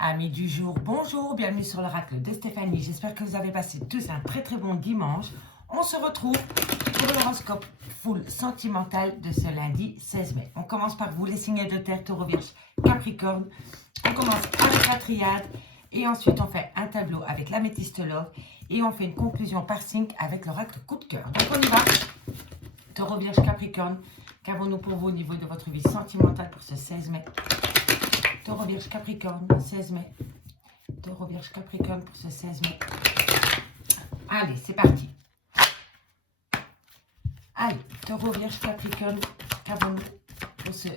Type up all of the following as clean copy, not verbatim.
Amis du jour, bonjour, bienvenue sur l'oracle de Stéphanie. J'espère que vous avez passé tous un très bon dimanche. On se retrouve pour l'horoscope full sentimental de ce lundi 16 mai. On commence par vous, les signes de terre, taureau, vierge, capricorne. On commence avec la triade et ensuite on fait un tableau avec l'améthyste love et on fait une conclusion par signe avec l'oracle coup de cœur. Donc on y va. Taureau, vierge, capricorne, qu'avons-nous pour vous au niveau de votre vie sentimentale pour ce 16 mai? Taureau, vierge, capricorne, 16 mai. Taureau, vierge, capricorne pour ce 16 mai. Allez, c'est parti. Allez, taureau, vierge, capricorne, qu'avons-nous pour ce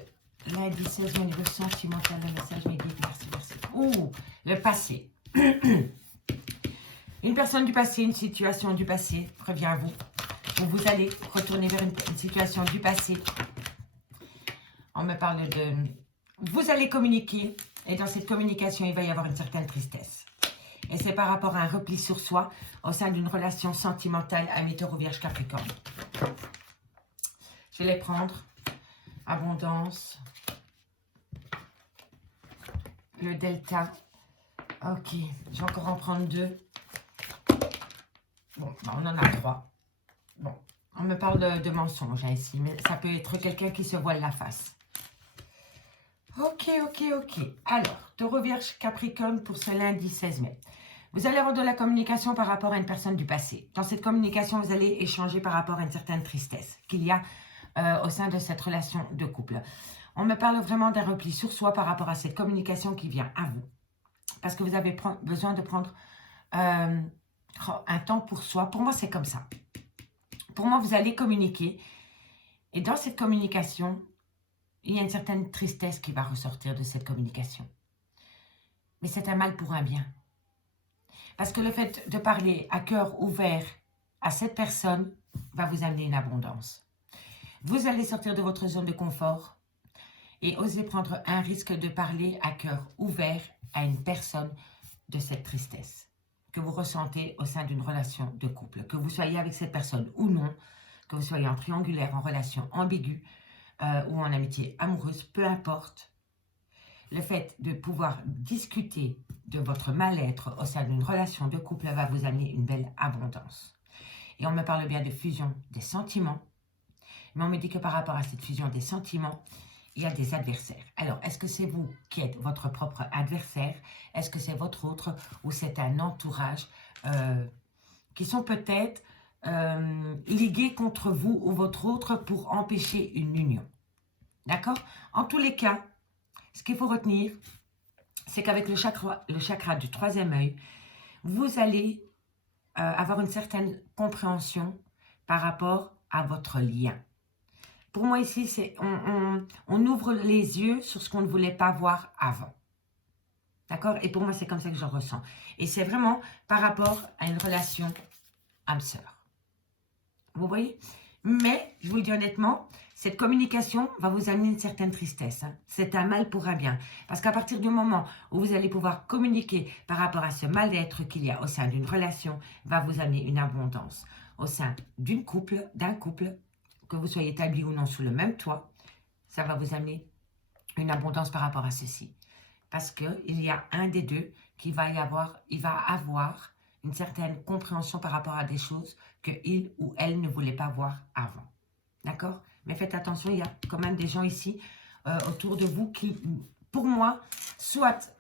lundi 16 mai au niveau sentimental? Le message me dit merci. Ouh, le passé. Une personne du passé, une situation du passé revient à vous. Ou vous allez retourner vers une situation du passé. On me parle de... Vous allez communiquer et dans cette communication, il va y avoir une certaine tristesse. Et c'est par rapport à un repli sur soi au sein d'une relation sentimentale ami taureau vierge capricorne. Je vais les prendre. Abondance. Le delta. Ok, je vais encore en prendre deux. Bon, on en a trois. Bon, on me parle de mensonges hein, ici, mais ça peut être quelqu'un qui se voile la face. Ok. Alors, taureau vierge capricorne pour ce lundi 16 mai. Vous allez avoir de la communication par rapport à une personne du passé. Dans cette communication, vous allez échanger par rapport à une certaine tristesse qu'il y a au sein de cette relation de couple. On me parle vraiment d'un repli sur soi par rapport à cette communication qui vient à vous. Parce que vous avez besoin de prendre un temps pour soi. Pour moi, c'est comme ça. Pour moi, vous allez communiquer. Et dans cette communication... il y a une certaine tristesse qui va ressortir de cette communication. Mais c'est un mal pour un bien. Parce que le fait de parler à cœur ouvert à cette personne va vous amener une abondance. Vous allez sortir de votre zone de confort et oser prendre un risque de parler à cœur ouvert à une personne de cette tristesse que vous ressentez au sein d'une relation de couple. Que vous soyez avec cette personne ou non, que vous soyez en triangulaire, en relation ambiguë, ou en amitié amoureuse, peu importe, le fait de pouvoir discuter de votre mal-être au sein d'une relation de couple va vous amener une belle abondance. Et on me parle bien de fusion des sentiments, mais on me dit que par rapport à cette fusion des sentiments, il y a des adversaires. Alors, est-ce que c'est vous qui êtes votre propre adversaire? Est-ce que c'est votre autre ou c'est un entourage qui sont peut-être ligués contre vous ou votre autre pour empêcher une union? D'accord? En tous les cas, ce qu'il faut retenir, c'est qu'avec le chakra du troisième œil, vous allez avoir une certaine compréhension par rapport à votre lien. Pour moi ici, on ouvre les yeux sur ce qu'on ne voulait pas voir avant. D'accord? Et pour moi, c'est comme ça que je ressens. Et c'est vraiment par rapport à une relation âme-sœur. Vous voyez? Mais, je vous le dis honnêtement, cette communication va vous amener une certaine tristesse. Hein. C'est un mal pour un bien. Parce qu'à partir du moment où vous allez pouvoir communiquer par rapport à ce mal-être qu'il y a au sein d'une relation, va vous amener une abondance. Au sein d'un couple, que vous soyez établi ou non sous le même toit, ça va vous amener une abondance par rapport à ceci. Parce qu'il y a un des deux qui va avoir une certaine compréhension par rapport à des choses qu'il ou elle ne voulait pas voir avant. D'accord? Mais faites attention, il y a quand même des gens ici autour de vous qui, pour moi, soit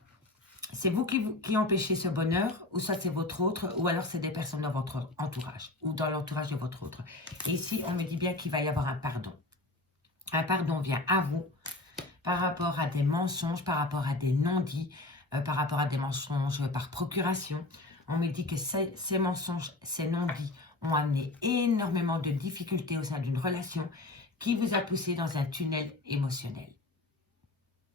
c'est vous qui empêchez ce bonheur, ou soit c'est votre autre, ou alors c'est des personnes dans votre entourage, ou dans l'entourage de votre autre. Et ici, on me dit bien qu'il va y avoir un pardon. Un pardon vient à vous par rapport à des mensonges, par rapport à des non-dits, par rapport à des mensonges par procuration. On me dit que ces mensonges, ces non-dits ont amené énormément de difficultés au sein d'une relation qui vous a poussé dans un tunnel émotionnel.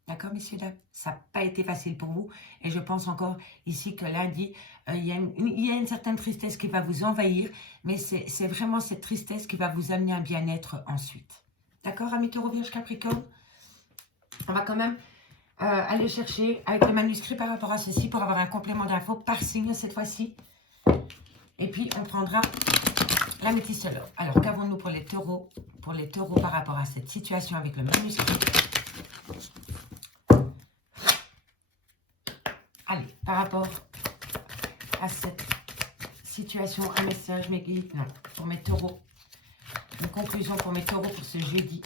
D'accord, messieurs, dames? Ça n'a pas été facile pour vous. Et je pense encore ici que lundi, il y a une certaine tristesse qui va vous envahir. Mais c'est vraiment cette tristesse qui va vous amener un bien-être ensuite. D'accord, amis taureau, vierge, capricorne? On va quand même aller chercher avec le manuscrit par rapport à ceci pour avoir un complément d'infos par signe cette fois-ci. Et puis, on prendra l'améthyste love. Alors, qu'avons-nous pour les taureaux? Pour les taureaux par rapport à cette situation avec le manuscrit. Allez, par rapport à cette situation, un message, mes guides, non, pour mes taureaux. Une conclusion pour mes taureaux pour ce jeudi.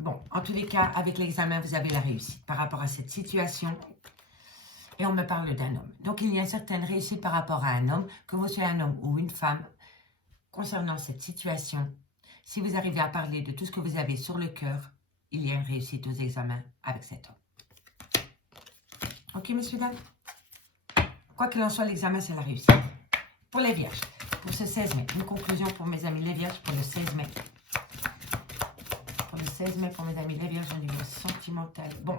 Bon, en tous les cas, avec l'examen, vous avez la réussite par rapport à cette situation. Et on me parle d'un homme. Donc, il y a une certaine réussite par rapport à un homme, que vous soyez un homme ou une femme, concernant cette situation. Si vous arrivez à parler de tout ce que vous avez sur le cœur, il y a une réussite aux examens avec cet homme. Ok, messieurs, dames? Quoi qu'il en soit, l'examen, c'est la réussite. Pour les vierges, pour ce 16 mai, une conclusion pour mes amis les vierges pour le 16 mai. Pour le 16 mai, pour mes amis les vierges au niveau sentimental. Bon,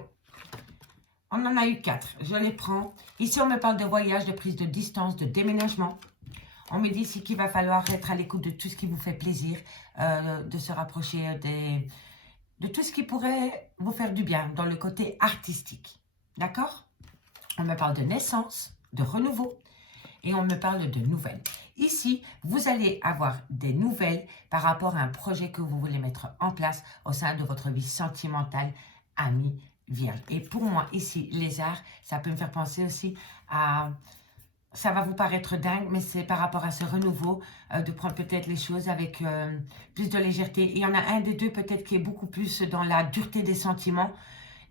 on en a eu 4. Je les prends. Ici, on me parle de voyage, de prise de distance, de déménagement. On me dit ici qu'il va falloir être à l'écoute de tout ce qui vous fait plaisir, de se rapprocher de tout ce qui pourrait vous faire du bien dans le côté artistique. D'accord? On me parle de naissance, de renouveau et on me parle de nouvelles. Ici, vous allez avoir des nouvelles par rapport à un projet que vous voulez mettre en place au sein de votre vie sentimentale, amie vierge. Et pour moi, ici, les arts, ça peut me faire penser aussi à... Ça va vous paraître dingue, mais c'est par rapport à ce renouveau, de prendre peut-être les choses avec plus de légèreté. Il y en a un des deux peut-être qui est beaucoup plus dans la dureté des sentiments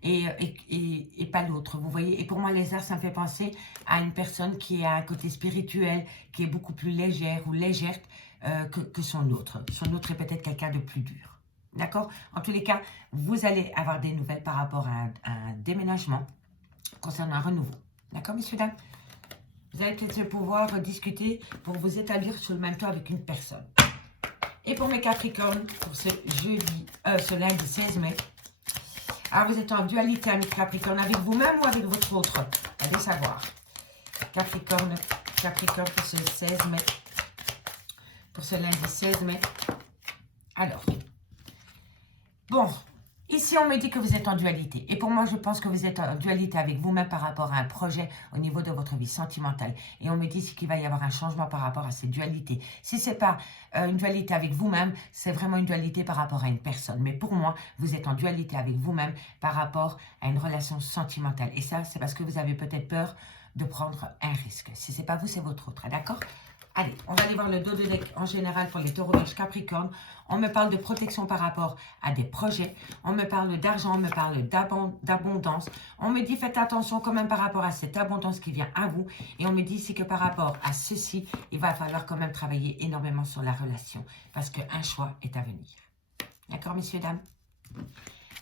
et pas l'autre, vous voyez. Et pour moi, les arts, ça me fait penser à une personne qui a un côté spirituel, qui est beaucoup plus légère ou légère que son autre. Son autre est peut-être quelqu'un de plus dur. D'accord? En tous les cas, vous allez avoir des nouvelles par rapport à un déménagement concernant un renouveau. D'accord, messieurs, dames? Vous allez peut-être pouvoir discuter pour vous établir sur le même toit avec une personne. Et pour mes Capricornes, pour ce lundi 16 mai, alors vous êtes en dualité avec Capricorne, avec vous-même ou avec votre autre? Allez savoir. Capricorne pour ce 16 mai. Pour ce lundi 16 mai. Alors, bon, ici on me dit que vous êtes en dualité. Et pour moi, je pense que vous êtes en dualité avec vous-même par rapport à un projet au niveau de votre vie sentimentale. Et on me dit qu'il va y avoir un changement par rapport à ces dualités. Si ce n'est pas une dualité avec vous-même, c'est vraiment une dualité par rapport à une personne. Mais pour moi, vous êtes en dualité avec vous-même par rapport à une relation sentimentale. Et ça, c'est parce que vous avez peut-être peur de prendre un risque. Si ce n'est pas vous, c'est votre autre, d'accord? Allez, on va aller voir le dos de deck en général pour les taureaux vierges Capricorne. On me parle de protection par rapport à des projets. On me parle d'argent, on me parle d'abondance. On me dit faites attention quand même par rapport à cette abondance qui vient à vous. Et on me dit ici que par rapport à ceci, il va falloir quand même travailler énormément sur la relation. Parce qu'un choix est à venir. D'accord, messieurs, dames?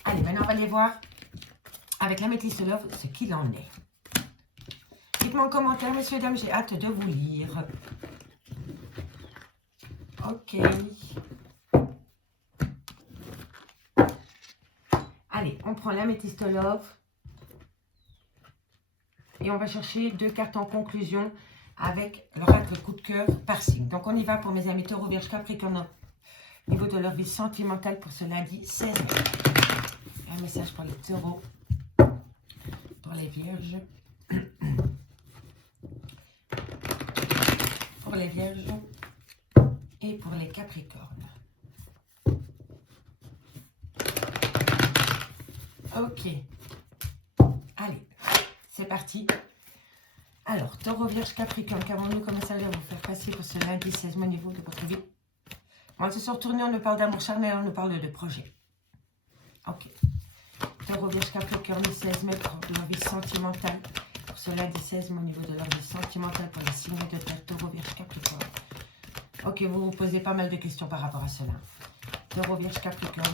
Allez, maintenant on va aller voir avec l'améthyste love ce qu'il en est. Dites-moi en commentaire, messieurs, dames, j'ai hâte de vous lire. Ok. Allez, on prend l'améthyste love. Et on va chercher 2 cartes en conclusion avec l'oracle coup de cœur par signe. Donc on y va pour mes amis taureaux, vierge, capricorne. Au niveau de leur vie sentimentale pour ce lundi 16 mai. Un message pour les taureaux. Pour les vierges. Pour les vierges. Et pour les capricornes. Ok. Allez, c'est parti. Alors, taureau, vierge, capricorne, qu'avons-nous comme message à vous faire passer pour ce lundi 16 au niveau de votre vie? On se sont retournés, on nous parle d'amour charnel, on nous parle de projet. Ok. Taureau, vierge, capricorne, 16 mai pour leur vie sentimentale. Pour ce lundi 16 au niveau de leur vie sentimentale pour les signes de terre, taureau, vierge, capricorne. Ok, vous vous posez pas mal de questions par rapport à cela. Taureau, vierge, capricorne.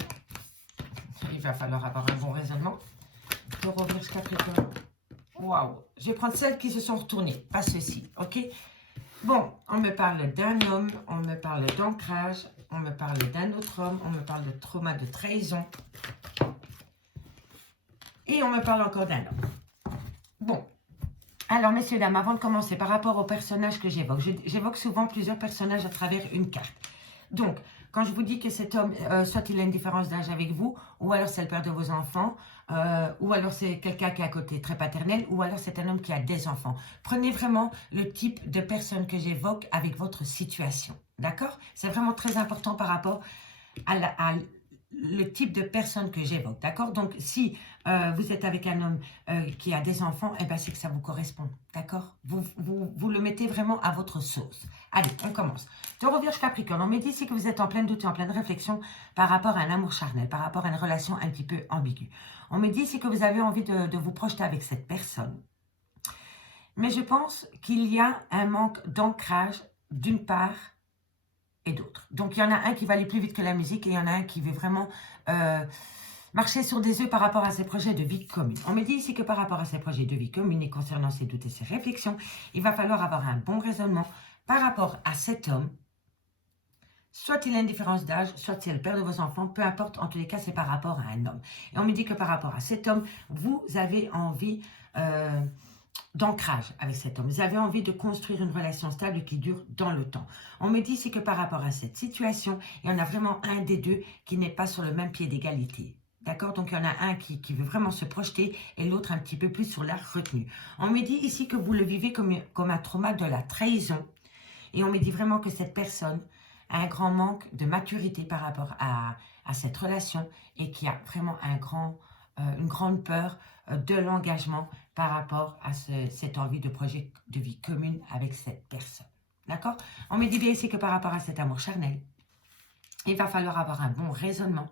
Il va falloir avoir un bon raisonnement. Taureau, vierge, capricorne. Waouh. Je vais prendre celles qui se sont retournées, pas ceux-ci. Ok. Bon, on me parle d'un homme, on me parle d'ancrage, on me parle d'un autre homme, on me parle de trauma, de trahison. Et on me parle encore d'un homme. Bon. Alors, messieurs, dames, avant de commencer, par rapport aux personnages que j'évoque, j'évoque souvent plusieurs personnages à travers une carte. Donc, quand je vous dis que cet homme, soit il a une différence d'âge avec vous, ou alors c'est le père de vos enfants, ou alors c'est quelqu'un qui est à côté très paternel, ou alors c'est un homme qui a des enfants. Prenez vraiment le type de personne que j'évoque avec votre situation. D'accord? C'est vraiment très important par rapport à le type de personne que j'évoque. D'accord? Donc, si vous êtes avec un homme qui a des enfants, et ben c'est que ça vous correspond, d'accord, vous le mettez vraiment à votre sauce. Allez, on commence. Taureau, Vierge, Capricorne, on me dit ici que vous êtes en plein doute et en pleine réflexion par rapport à un amour charnel, par rapport à une relation un petit peu ambiguë. On me dit ici que vous avez envie de vous projeter avec cette personne. Mais je pense qu'il y a un manque d'ancrage d'une part et d'autre. Donc, il y en a un qui va aller plus vite que la musique et il y en a un qui veut vraiment marcher sur des œufs par rapport à ses projets de vie commune. On me dit ici que par rapport à ses projets de vie commune et concernant ses doutes et ses réflexions, il va falloir avoir un bon raisonnement par rapport à cet homme. Soit il a une différence d'âge, soit c'est le père de vos enfants, peu importe, en tous les cas, c'est par rapport à un homme. Et on me dit que par rapport à cet homme, vous avez envie d'ancrage avec cet homme. Vous avez envie de construire une relation stable qui dure dans le temps. On me dit c'est que par rapport à cette situation, il y en a vraiment un des deux qui n'est pas sur le même pied d'égalité. D'accord? Donc, il y en a un qui veut vraiment se projeter et l'autre un petit peu plus sur la retenue. On me dit ici que vous le vivez comme un trauma de la trahison. Et on me dit vraiment que cette personne a un grand manque de maturité par rapport à cette relation et qui a vraiment une grande peur de l'engagement par rapport à cette envie de projet de vie commune avec cette personne. D'accord? On me dit bien ici que par rapport à cet amour charnel, il va falloir avoir un bon raisonnement.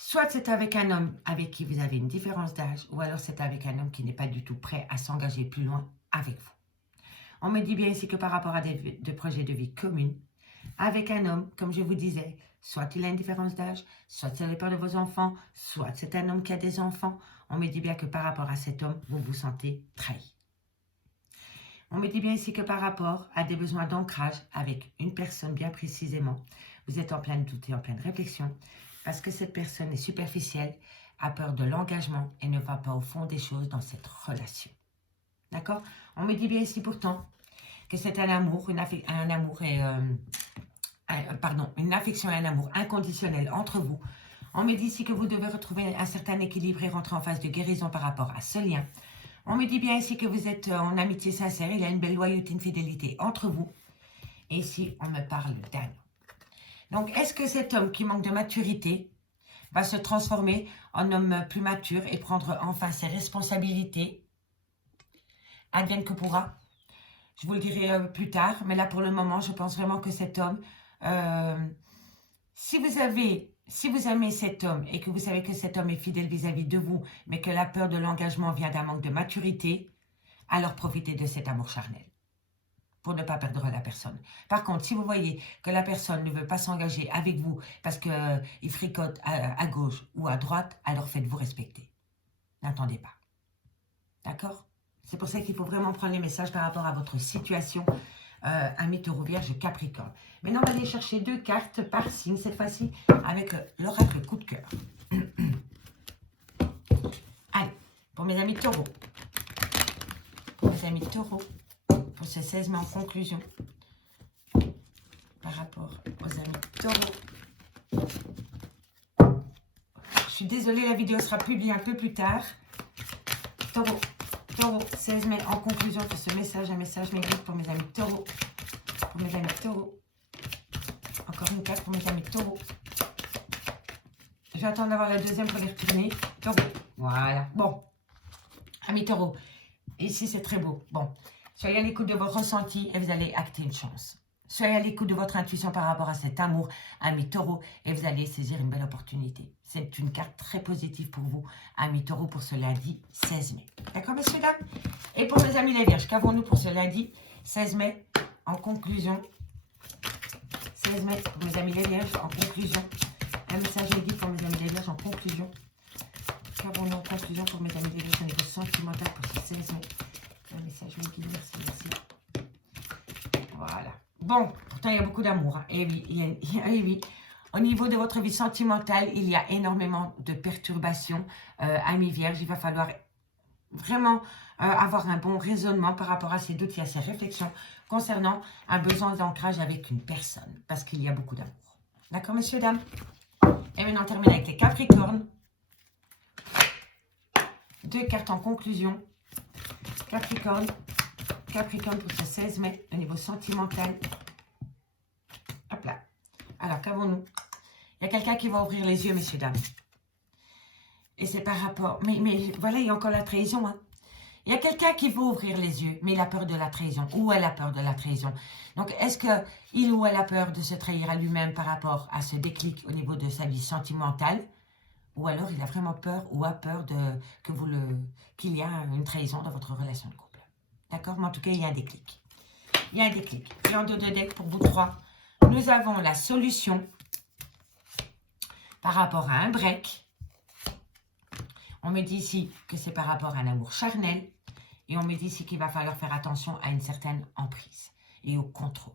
Soit c'est avec un homme avec qui vous avez une différence d'âge, ou alors c'est avec un homme qui n'est pas du tout prêt à s'engager plus loin avec vous. On me dit bien ici que par rapport à des projets de vie communes, avec un homme, comme je vous disais, soit il a une différence d'âge, soit c'est le père de vos enfants, soit c'est un homme qui a des enfants. On me dit bien que par rapport à cet homme, vous vous sentez trahi. On me dit bien ici que par rapport à des besoins d'ancrage avec une personne bien précisément, vous êtes en plein doute et en pleine réflexion parce que cette personne est superficielle, a peur de l'engagement et ne va pas au fond des choses dans cette relation. D'accord? On me dit bien ici pourtant que c'est un amour, une affection et un amour inconditionnel entre vous. On me dit ici que vous devez retrouver un certain équilibre et rentrer en phase de guérison par rapport à ce lien. On me dit bien ici que vous êtes en amitié sincère, il y a une belle loyauté, une fidélité entre vous. Et ici, on me parle d'âne. Donc, est-ce que cet homme qui manque de maturité va se transformer en homme plus mature et prendre enfin ses responsabilités? Advienne que pourra. Je vous le dirai plus tard, mais là pour le moment, je pense vraiment que cet homme, si vous aimez cet homme et que vous savez que cet homme est fidèle vis-à-vis de vous, mais que la peur de l'engagement vient d'un manque de maturité, alors profitez de cet amour charnel pour ne pas perdre la personne. Par contre, si vous voyez que la personne ne veut pas s'engager avec vous parce qu'il fricote à gauche ou à droite, alors faites-vous respecter. N'attendez pas. D'accord ? C'est pour ça qu'il faut vraiment prendre les messages par rapport à votre situation, ami Taureau, Vierge, Capricorne. Maintenant, on va aller chercher 2 cartes par signe, cette fois-ci avec l'oracle coup de cœur. Allez, pour mes amis Taureau. Pour mes amis Taureau, pour ce 16 mai en conclusion, par rapport aux amis Taureau. Je suis désolée, la vidéo sera publiée un peu plus tard. Taureau, 16 mai en conclusion pour ce message, un message négatif pour mes amis Taureau. Pour mes amis Taureau. Encore une carte pour mes amis Taureau. J'attends d'avoir la deuxième pour les retourner. Taureau, voilà. Bon, amis Taureau, ici c'est très beau. Bon, soyez à l'écoute de votre ressenti et vous allez acter une chance. Soyez à l'écoute de votre intuition par rapport à cet amour, ami Taureau, et vous allez saisir une belle opportunité. C'est une carte très positive pour vous, ami Taureau, pour ce lundi 16 mai. D'accord, messieurs, dames? Et pour mes amis les Vierges, qu'avons-nous pour ce lundi 16 mai en conclusion? 16 mai pour mes amis les Vierges en conclusion. Un message guide pour mes amis les Vierges en conclusion. Qu'avons-nous en conclusion pour mes amis les Vierges au niveau sentimental pour ce 16 mai? Un message guide, merci. Voilà. Bon, pourtant il y a beaucoup d'amour. Hein. Et oui, oui. Au niveau de votre vie sentimentale, il y a énormément de perturbations. Amis Vierges, il va falloir vraiment avoir un bon raisonnement par rapport à ces doutes et à ces réflexions concernant un besoin d'ancrage avec une personne. Parce qu'il y a beaucoup d'amour. D'accord, messieurs, dames? Et maintenant, on termine avec les Capricornes. 2 cartes en conclusion. Capricorne pour ce 16 mai, au niveau sentimental. Hop là. Alors, qu'avons-nous? Il y a quelqu'un qui va ouvrir les yeux, messieurs, dames. Et c'est par rapport... Mais voilà, il y a encore la trahison. Hein. Il y a quelqu'un qui veut ouvrir les yeux, mais il a peur de la trahison. Ou elle a peur de la trahison. Donc, est-ce qu'il ou elle a peur de se trahir à lui-même par rapport à ce déclic au niveau de sa vie sentimentale? Ou alors, il a vraiment peur ou a peur qu'il y a une trahison dans votre relation de couple. D'accord? Mais en tout cas, il y a un déclic. Il y a un déclic. Et en dos de deck, pour vous trois, nous avons la solution par rapport à un break. On me dit ici que c'est par rapport à un amour charnel. Et on me dit ici qu'il va falloir faire attention à une certaine emprise et au contrôle.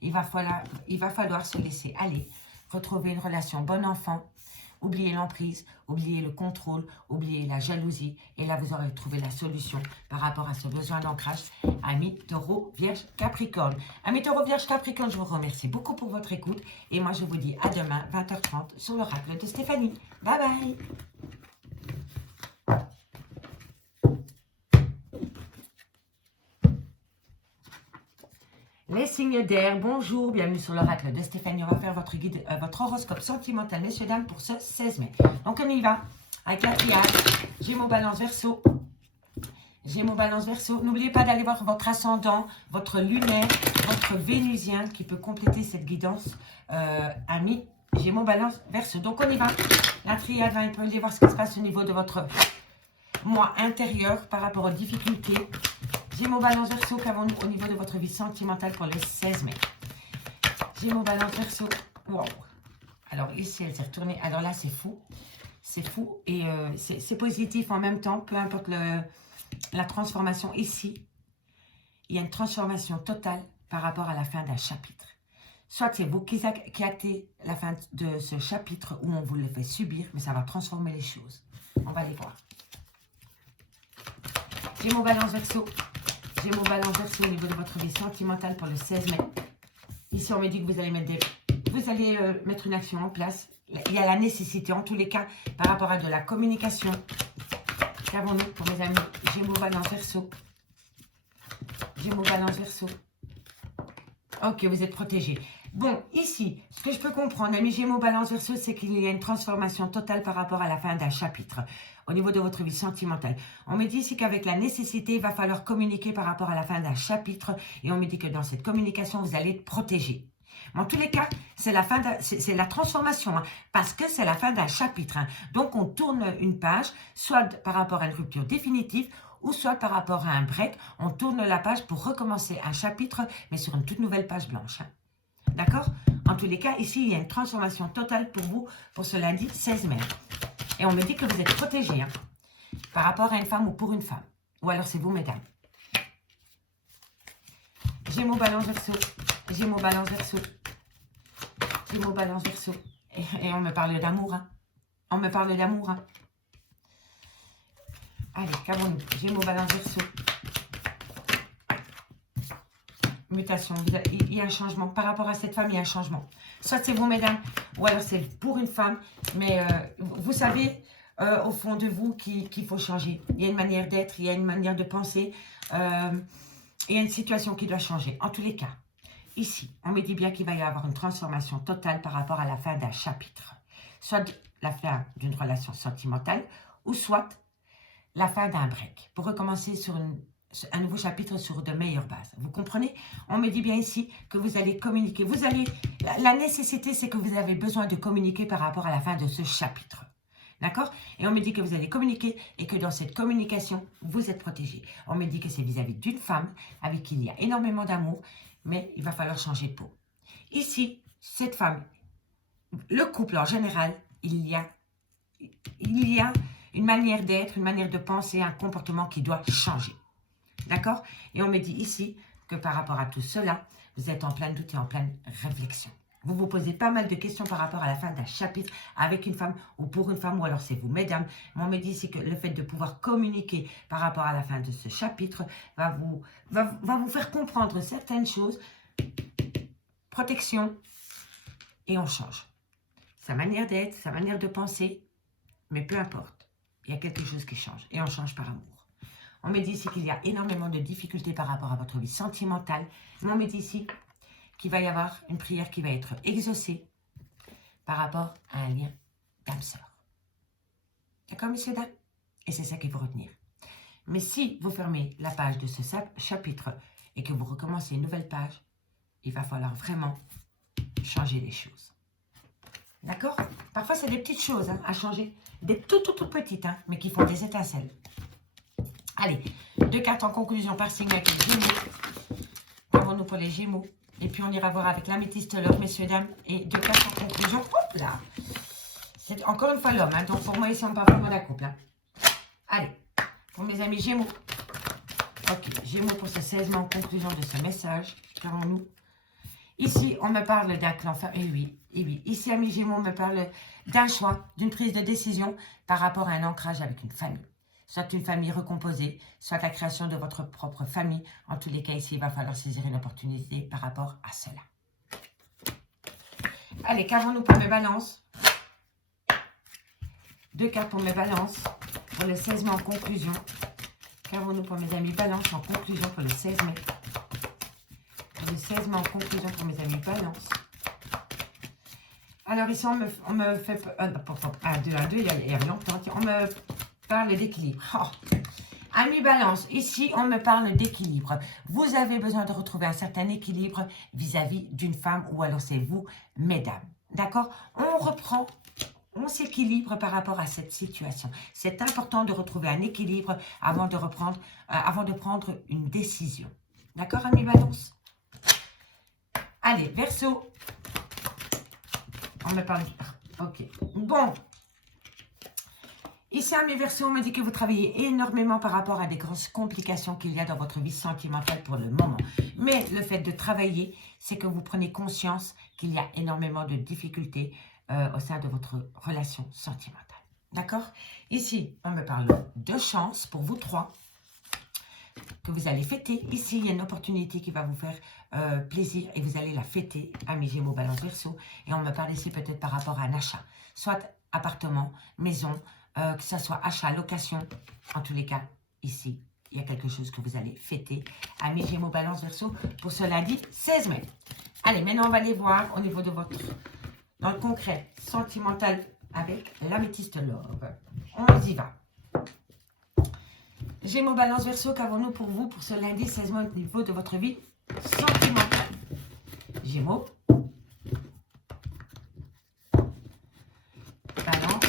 Il va falloir se laisser aller, retrouver une relation bon enfant, oublier l'emprise, oublier le contrôle, oublier la jalousie. Et là, vous aurez trouvé la solution par rapport à ce besoin d'ancrage. Amis Taureau, Vierge, Capricorne. Amis Taureau, Vierge, Capricorne, je vous remercie beaucoup pour votre écoute. Et moi, je vous dis à demain, 20h30, sur l'oracle de Stéphanie. Bye bye. Les signes d'air, bonjour, bienvenue sur l'oracle de Stéphanie. On va faire votre guide, votre horoscope sentimental, messieurs, dames, pour ce 16 mai. Donc, on y va avec la triade. Gémeaux, Balance, Verseau. Gémeaux, Balance, Verseau. N'oubliez pas d'aller voir votre ascendant, votre lunaire, votre vénusien qui peut compléter cette guidance. Amis, Gémeaux, Balance, Verseau. Donc, on y va. La triade va un peu aller voir ce qui se passe au niveau de votre moi intérieur par rapport aux difficultés. Gémeaux, Balance, Verseau, qu'avons-nous au niveau de votre vie sentimentale pour le 16 mai? Gémeaux, Balance, Verseau. Wow. Alors ici, elle s'est retournée. Alors là, c'est fou. C'est fou. Et c'est positif en même temps. Peu importe la transformation. Ici, il y a une transformation totale par rapport à la fin d'un chapitre. Soit c'est vous qui actez la fin de ce chapitre où on vous le fait subir, mais ça va transformer les choses. On va les voir. Gémeaux, Balance, Verseau. Gémeaux, Balance, Verseau au niveau de votre vie sentimentale pour le 16 mai. Ici, on me dit que vous allez mettre une action en place. Il y a la nécessité, en tous les cas, par rapport à de la communication. Qu'avons-nous pour mes amis? Gémeaux, Balance, Verseau. Gémeaux, Balance, Verseau. Ok, vous êtes protégés. Bon, ici, ce que je peux comprendre, amis Gémeaux, Balance, Verseau, c'est qu'il y a une transformation totale par rapport à la fin d'un chapitre au niveau de votre vie sentimentale. On me dit ici qu'avec la nécessité, il va falloir communiquer par rapport à la fin d'un chapitre et on me dit que dans cette communication, vous allez être protégé. Mais en tous les cas, c'est la transformation, hein, parce que c'est la fin d'un chapitre. Hein. Donc, on tourne une page, soit par rapport à une rupture définitive, ou soit par rapport à un break. On tourne la page pour recommencer un chapitre, mais sur une toute nouvelle page blanche. Hein. D'accord? En tous les cas, ici, il y a une transformation totale pour vous, pour ce lundi 16 mai. Et on me dit que vous êtes protégés, hein, par rapport à une femme ou pour une femme. Ou alors c'est vous, mesdames. Gémeaux, Balance, Verseau. Gémeaux, Balance, Verseau. Gémeaux, Balance, Verseau. Et on me parle d'amour. Hein. On me parle d'amour. Hein. Allez, qu'avons-nous? Gémeaux, Balance, Verseau. Mutation. Il y a un changement. Par rapport à cette femme, il y a un changement. Soit c'est vous, mesdames, ou alors c'est pour une femme. Mais vous savez, au fond de vous, qu'il faut changer. Il y a une manière d'être, il y a une manière de penser. Il y a une situation qui doit changer. En tous les cas, ici, on me dit bien qu'il va y avoir une transformation totale par rapport à la fin d'un chapitre. Soit la fin d'une relation sentimentale, ou soit la fin d'un break. Pour recommencer sur un nouveau chapitre sur de meilleures bases. Vous comprenez? On me dit bien ici que vous allez communiquer. La nécessité, c'est que vous avez besoin de communiquer par rapport à la fin de ce chapitre. D'accord? Et on me dit que vous allez communiquer et que dans cette communication, vous êtes protégé. On me dit que c'est vis-à-vis d'une femme avec qui il y a énormément d'amour, mais il va falloir changer de peau. Ici, cette femme, le couple en général, il y a une manière d'être, une manière de penser, un comportement qui doit changer. D'accord? Et on me dit ici que par rapport à tout cela, vous êtes en plein doute et en pleine réflexion. Vous vous posez pas mal de questions par rapport à la fin d'un chapitre avec une femme ou pour une femme, ou alors c'est vous, mesdames. Mais on me dit ici que le fait de pouvoir communiquer par rapport à la fin de ce chapitre va vous faire comprendre certaines choses. Protection, et on change. Sa manière d'être, sa manière de penser, mais peu importe. Il y a quelque chose qui change et on change par amour. On me dit ici qu'il y a énormément de difficultés par rapport à votre vie sentimentale. Mais on me dit ici qu'il va y avoir une prière qui va être exaucée par rapport à un lien d'âme sœur. D'accord, messieurs, dames? Et c'est ça qu'il faut retenir. Mais si vous fermez la page de ce chapitre et que vous recommencez une nouvelle page, il va falloir vraiment changer les choses. D'accord? Parfois, c'est des petites choses à changer. Des toutes petites, mais qui font des étincelles. Allez, 2 cartes en conclusion par signe avec les Gémeaux. Avons-nous pour les Gémeaux? Et puis, on ira voir avec l'améthyste l'or, messieurs, dames. Et 2 cartes en conclusion. Hop là! C'est encore une fois l'homme. Donc, pour moi, ici, on ne parle pas de la couple. Allez, pour mes amis Gémeaux. Ok, Gémeaux pour ce 16 mois en conclusion de ce message. Qu'avons-nous? Ici, on me parle d'un clan famille. Et oui. Ici, amis Gémeaux, on me parle d'un choix, d'une prise de décision par rapport à un ancrage avec une famille. Soit une famille recomposée, soit la création de votre propre famille. En tous les cas, ici, il va falloir saisir une opportunité par rapport à cela. Allez, qu'avons-nous pour mes balances? 2 cartes pour mes balances. Pour le 16 mai en conclusion. Qu'avons-nous pour mes amis balance en conclusion pour le 16 mai? Pour le 16 mai en conclusion pour mes amis balance. Alors ici, on me fait... 2, il y a longtemps. On me parle d'équilibre. Oh. Amis balance, ici, on me parle d'équilibre. Vous avez besoin de retrouver un certain équilibre vis-à-vis d'une femme ou alors c'est vous, mesdames. D'accord? On reprend... On s'équilibre par rapport à cette situation. C'est important de retrouver un équilibre avant de prendre une décision. D'accord, amis balance? Allez, Verseau. On me parle... Ok. Bon. Ici, amis Verseau, on me dit que vous travaillez énormément par rapport à des grosses complications qu'il y a dans votre vie sentimentale pour le moment. Mais le fait de travailler, c'est que vous prenez conscience qu'il y a énormément de difficultés au sein de votre relation sentimentale. D'accord? Ici, on me parle de chance pour vous trois que vous allez fêter. Ici, il y a une opportunité qui va vous faire plaisir et vous allez la fêter, amis Gémeaux, Balance, Verseau. Et on me parle ici peut-être par rapport à un achat, soit appartement, maison, que ce soit achat, location. En tous les cas, ici, il y a quelque chose que vous allez fêter, amis Gémeaux, Balance, Verseau, pour ce lundi 16 mai. Allez, maintenant, on va aller voir au niveau de votre... Dans le concret, sentimental avec l'améthyste love. On y va. Gémeaux, Balance, Verseau, qu'avons-nous pour vous pour ce lundi 16 mois au niveau de votre vie sentimentale? Gémeaux, Balance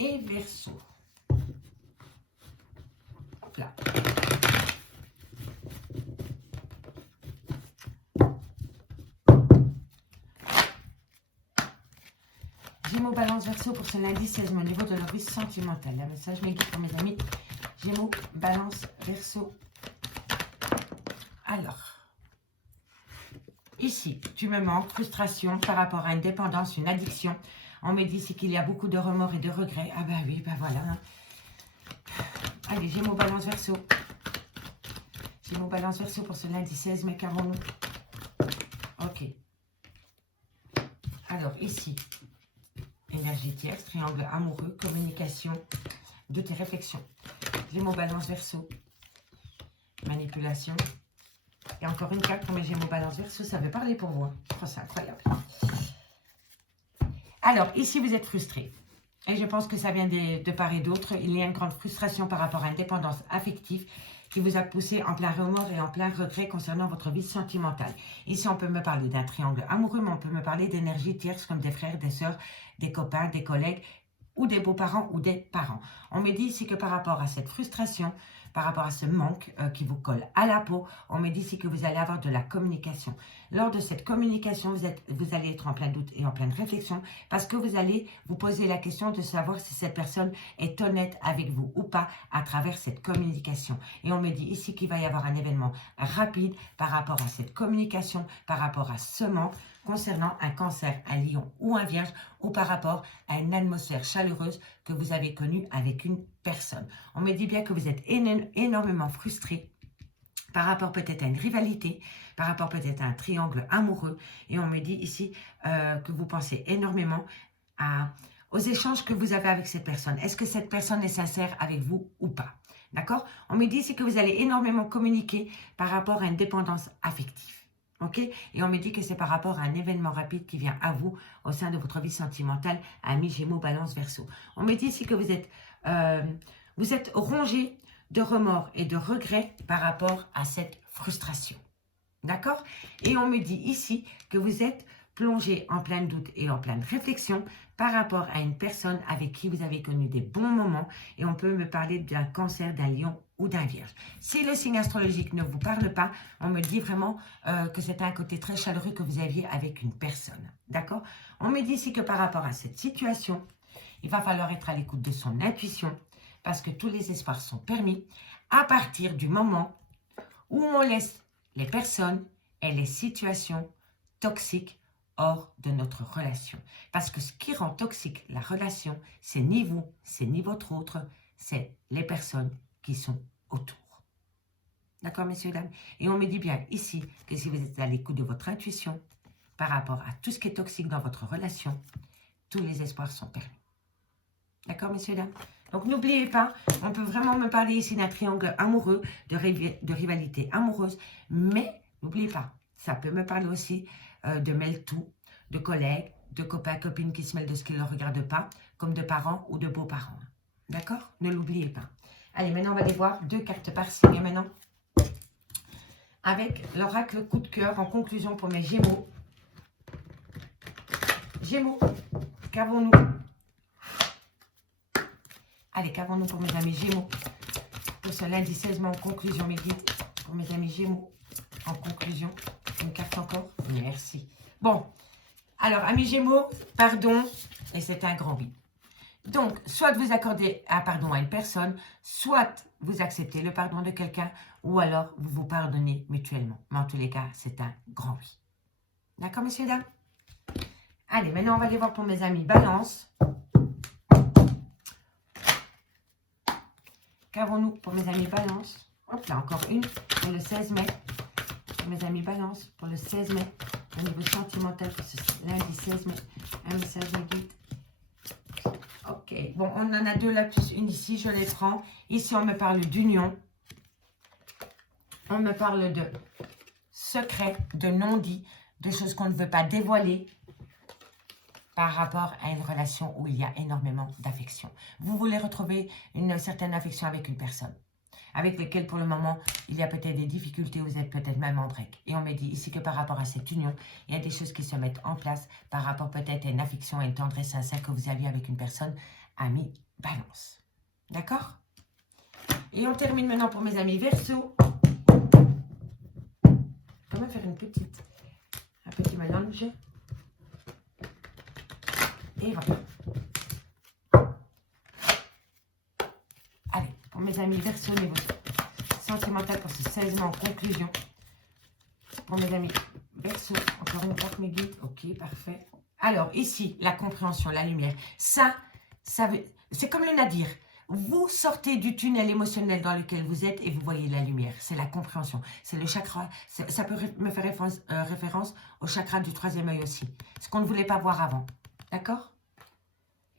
et Verseau. Hop là. Gémeaux, Balance, Verseau pour ce lundi 16 mai au niveau de leur vie sentimentale. Un message mes guides pour mes amis. Gémeaux, Balance, Verseau. Alors, ici, tu me manques, frustration par rapport à une dépendance, une addiction. On me dit ici qu'il y a beaucoup de remords et de regrets. Ah bah oui, bah voilà. Allez, Gémeaux, Balance, Verseau. Gémeaux, Balance, Verseau pour ce lundi 16 mai, qu'avons-nous? Ok. Alors, ici... Énergie tierce, triangle amoureux, communication, doute et réflexion. Gémeaux, Balance, Verseau, manipulation. Et encore une carte pour mes Gémeaux, Balance, Verseau, ça veut parler pour vous. Oh, c'est incroyable. Alors, ici, vous êtes frustré. Et je pense que ça vient de part et d'autre. Il y a une grande frustration par rapport à une dépendance affective qui vous a poussé en plein remords et en plein regret concernant votre vie sentimentale. Ici, on peut me parler d'un triangle amoureux, mais on peut me parler d'énergie tierce comme des frères, des sœurs, des copains, des collègues ou des beaux-parents ou des parents. On me dit ici que par rapport à cette frustration, par rapport à ce manque qui vous colle à la peau, on me dit ici que vous allez avoir de la communication. Lors de cette communication, vous allez être en plein doute et en pleine réflexion parce que vous allez vous poser la question de savoir si cette personne est honnête avec vous ou pas à travers cette communication. Et on me dit ici qu'il va y avoir un événement rapide par rapport à cette communication, par rapport à ce manque concernant un cancer, un lion ou un vierge ou par rapport à une atmosphère chaleureuse que vous avez connue avec une personne. On me dit bien que vous êtes énormément frustré par rapport peut-être à une rivalité, par rapport peut-être à un triangle amoureux. Et on me dit ici que vous pensez énormément aux échanges que vous avez avec cette personne. Est-ce que cette personne est sincère avec vous ou pas? D'accord? On me dit ici que vous allez énormément communiquer par rapport à une dépendance affective. Ok? Et on me dit que c'est par rapport à un événement rapide qui vient à vous au sein de votre vie sentimentale, Amis, Gémeaux, Balance, Verseau. On me dit ici que vous êtes rongé de remords et de regrets par rapport à cette frustration. D'accord? Et on me dit ici que vous êtes plongé en plein doute et en pleine réflexion par rapport à une personne avec qui vous avez connu des bons moments. Et on peut me parler d'un cancer, d'un lion ou d'un vierge. Si le signe astrologique ne vous parle pas, on me dit vraiment que c'est un côté très chaleureux que vous aviez avec une personne. D'accord? On me dit ici que par rapport à cette situation, il va falloir être à l'écoute de son intuition parce que tous les espoirs sont permis à partir du moment où on laisse les personnes et les situations toxiques hors de notre relation. Parce que ce qui rend toxique la relation, c'est ni vous, c'est ni votre autre, c'est les personnes qui sont autour. D'accord, messieurs, dames? Et on me dit bien ici que si vous êtes à l'écoute de votre intuition, par rapport à tout ce qui est toxique dans votre relation, tous les espoirs sont permis. D'accord, messieurs, dames? Donc, n'oubliez pas, on peut vraiment me parler ici d'un triangle amoureux, de rivalité amoureuse, mais n'oubliez pas, ça peut me parler aussi de mêle-tout, de collègues, de copains, copines qui se mêlent de ce qui ne leur regarde pas, comme de parents ou de beaux-parents. D'accord? Ne l'oubliez pas. Allez, maintenant, on va aller voir 2 cartes par signe maintenant. Avec l'oracle coup de cœur en conclusion pour mes Gémeaux. Gémeaux, qu'avons-nous? Allez, qu'avons-nous pour mes amis Gémeaux? Pour ce lundi 16 mai en conclusion, mes guides. Pour mes amis Gémeaux, en conclusion. Une carte encore? Merci. Bon, alors, amis Gémeaux, pardon, et c'est un grand oui. Donc, soit vous accordez un pardon à une personne, soit vous acceptez le pardon de quelqu'un, ou alors vous vous pardonnez mutuellement. Mais en tous les cas, c'est un grand oui. D'accord, messieurs, dames? Allez, maintenant, on va aller voir pour mes amis Balance. Qu'avons-nous pour mes amis Balance? Hop là, encore une pour le 16 mai. Pour mes amis Balance, pour le 16 mai. Au niveau sentimental, pour ce lundi 16 mai. Un message de guide. Ok, bon, on en a 2 là, plus une ici, je les prends. Ici, on me parle d'union. On me parle de secret, de non-dit, de choses qu'on ne veut pas dévoiler par rapport à une relation où il y a énormément d'affection. Vous voulez retrouver une certaine affection avec une personne, avec laquelle pour le moment, il y a peut-être des difficultés, vous êtes peut-être même en break. Et on me dit ici que par rapport à cette union, il y a des choses qui se mettent en place par rapport peut-être à une affection et une tendresse sincère que vous aviez avec une personne, ami Balance. D'accord? Et on termine maintenant pour mes amis Verseau. Comment faire un petit mélange. Et voilà. Allez, pour mes amis Verseau, niveau sentimental pour ce 16 mois en conclusion. Pour mes amis Verseau, encore une carte mes guides. Ok, parfait. Alors, ici, la compréhension, la lumière. Ça c'est comme le nadir. Vous sortez du tunnel émotionnel dans lequel vous êtes et vous voyez la lumière. C'est la compréhension. C'est le chakra. Ça peut me faire référence au chakra du 3e œil aussi. Ce qu'on ne voulait pas voir avant. D'accord?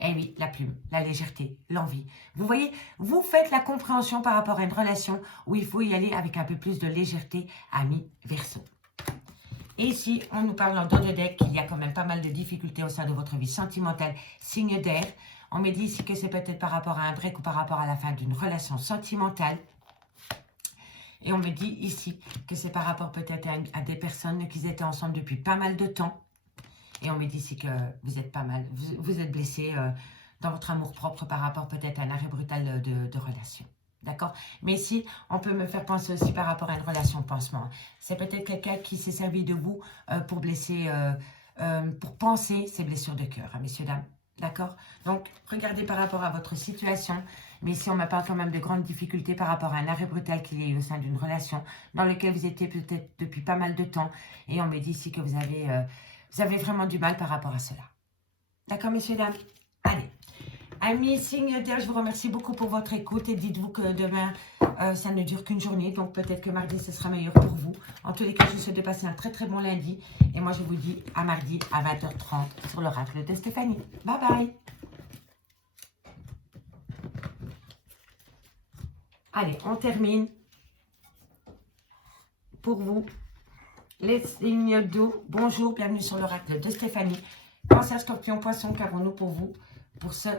Eh oui, la plume, la légèreté, l'envie. Vous voyez, vous faites la compréhension par rapport à une relation où il faut y aller avec un peu plus de légèreté, ami Verseau. Et ici, on nous parle dans le deck qu'il y a quand même pas mal de difficultés au sein de votre vie sentimentale, signe d'air. On me dit ici que c'est peut-être par rapport à un break ou par rapport à la fin d'une relation sentimentale. Et on me dit ici que c'est par rapport peut-être à des personnes qui étaient ensemble depuis pas mal de temps. Et on me dit ici que vous êtes pas mal, vous êtes blessé dans votre amour-propre par rapport peut-être à un arrêt brutal de relation. D'accord? Mais ici, on peut me faire penser aussi par rapport à une relation pansement. C'est peut-être quelqu'un qui s'est servi de vous pour blesser, pour penser ses blessures de cœur, hein, messieurs, dames. D'accord? Donc, regardez par rapport à votre situation. Mais ici, on me parle quand même de grandes difficultés par rapport à un arrêt brutal qu'il y a eu au sein d'une relation dans laquelle vous étiez peut-être depuis pas mal de temps. Et on me dit ici que vous avez vraiment du mal par rapport à cela. D'accord, messieurs, dames? Allez. Amis, signe d'air, je vous remercie beaucoup pour votre écoute et dites-vous que demain, ça ne dure qu'une journée, donc peut-être que mardi, ce sera meilleur pour vous. En tous les cas, je vous souhaite de passer un très très bon lundi et moi, je vous dis à mardi à 20h30 sur l'oracle de Stéphanie. Bye bye. Allez, on termine pour vous Les signes d'eau, bonjour, bienvenue sur l'oracle de Stéphanie. Cancer, Scorpion, Poisson, qu'avons-nous pour vous pour ce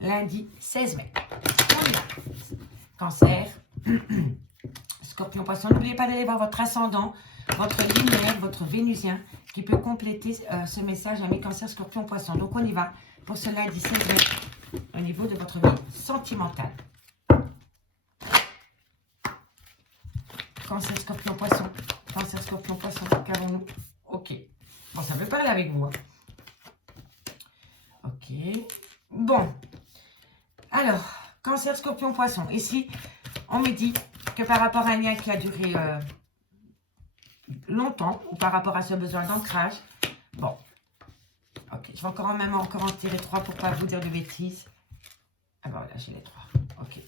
lundi 16 mai? Cancer, Scorpion, Poisson, n'oubliez pas d'aller voir votre ascendant, votre lunaire, votre vénusien qui peut compléter ce message à mes Cancer, Scorpion, Poisson. Donc on y va pour ce lundi 16 mai au niveau de votre vie sentimentale. Cancer, Scorpion, Poisson. Cancer, Scorpion, Poisson, qu'avons-nous? Ok. Bon, ça veut parler avec vous. Hein. Ok. Bon. Alors, Cancer, Scorpion, Poisson. Ici, on me dit que par rapport à un lien qui a duré longtemps, ou par rapport à ce besoin d'ancrage, bon. Ok, je vais encore en tirer 3 pour ne pas vous dire de bêtises. Ah ben voilà, j'ai les 3. Ok.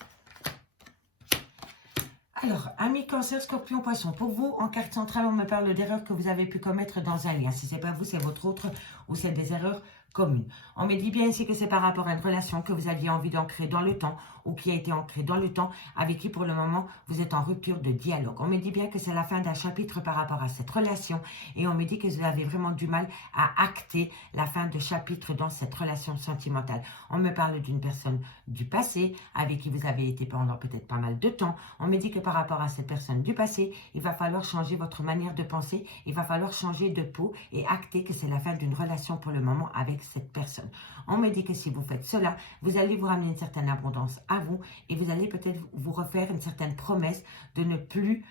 Alors, amis Cancer, Scorpion, Poisson, pour vous, en carte centrale, on me parle d'erreurs que vous avez pu commettre dans un lien. Si ce n'est pas vous, c'est votre autre ou c'est des erreurs communes. On me dit bien ici que c'est par rapport à une relation que vous aviez envie d'ancrer dans le temps ou qui a été ancrée dans le temps, avec qui pour le moment vous êtes en rupture de dialogue. On me dit bien que c'est la fin d'un chapitre par rapport à cette relation et on me dit que vous avez vraiment du mal à acter la fin de chapitre dans cette relation sentimentale. On me parle d'une personne du passé avec qui vous avez été pendant peut-être pas mal de temps. On me dit que par rapport à cette personne du passé, il va falloir changer votre manière de penser, il va falloir changer de peau et acter que c'est la fin d'une relation pour le moment avec cette personne. On me dit que si vous faites cela, vous allez vous ramener une certaine abondance à vous et vous allez peut-être vous refaire une certaine promesse de ne plus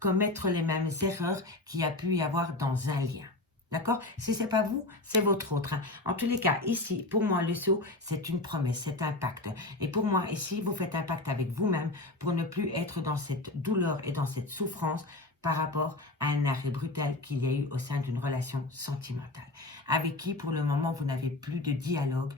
commettre les mêmes erreurs qu'il y a pu y avoir dans un lien. D'accord? Si ce n'est pas vous, c'est votre autre. Hein. En tous les cas, ici, pour moi, le saut, c'est une promesse, c'est un pacte. Et pour moi, ici, vous faites un pacte avec vous-même pour ne plus être dans cette douleur et dans cette souffrance par rapport à un arrêt brutal qu'il y a eu au sein d'une relation sentimentale, avec qui, pour le moment, vous n'avez plus de dialogue,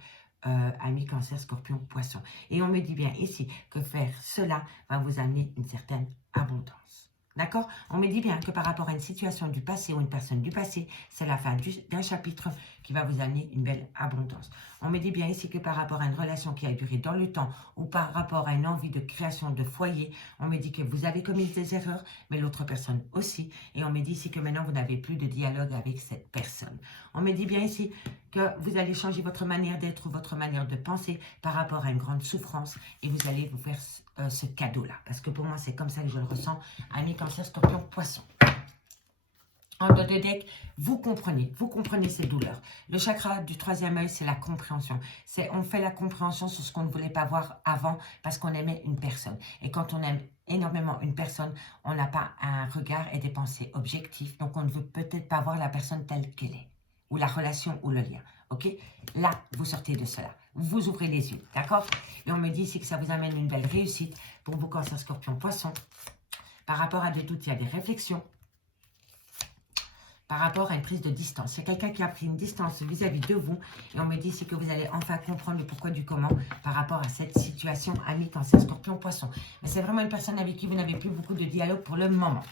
amis Cancer, Scorpion, Poisson. Et on me dit bien ici que faire cela va vous amener une certaine abondance. D'accord? On me dit bien que par rapport à une situation du passé ou une personne du passé, c'est la fin d'un chapitre qui va vous amener une belle abondance. On me dit bien ici que par rapport à une relation qui a duré dans le temps ou par rapport à une envie de création de foyer, on me dit que vous avez commis des erreurs, mais l'autre personne aussi. Et on me dit ici que maintenant, vous n'avez plus de dialogue avec cette personne. On me dit bien ici que vous allez changer votre manière d'être ou votre manière de penser par rapport à une grande souffrance et vous allez vous faire ce cadeau-là. Parce que pour moi, c'est comme ça que je le ressens, amis Cancer, Scorpion, Poisson. En dos de deck, vous comprenez ces douleurs. Le chakra du troisième œil, c'est la compréhension. On fait la compréhension sur ce qu'on ne voulait pas voir avant parce qu'on aimait une personne. Et quand on aime énormément une personne, on n'a pas un regard et des pensées objectifs. Donc, on ne veut peut-être pas voir la personne telle qu'elle est. Ou la relation ou le lien. Ok? Là, vous sortez de cela. Vous ouvrez les yeux. D'accord? Et on me dit ici que ça vous amène une belle réussite pour vous, Cancer, Scorpion, Poisson. Par rapport à des doutes, il y a des réflexions. Par rapport à une prise de distance. Il y a quelqu'un qui a pris une distance vis-à-vis de vous. Et on me dit ici que vous allez enfin comprendre le pourquoi du comment par rapport à cette situation, amis Cancer, Scorpion, Poisson. Mais c'est vraiment une personne avec qui vous n'avez plus beaucoup de dialogue pour le moment.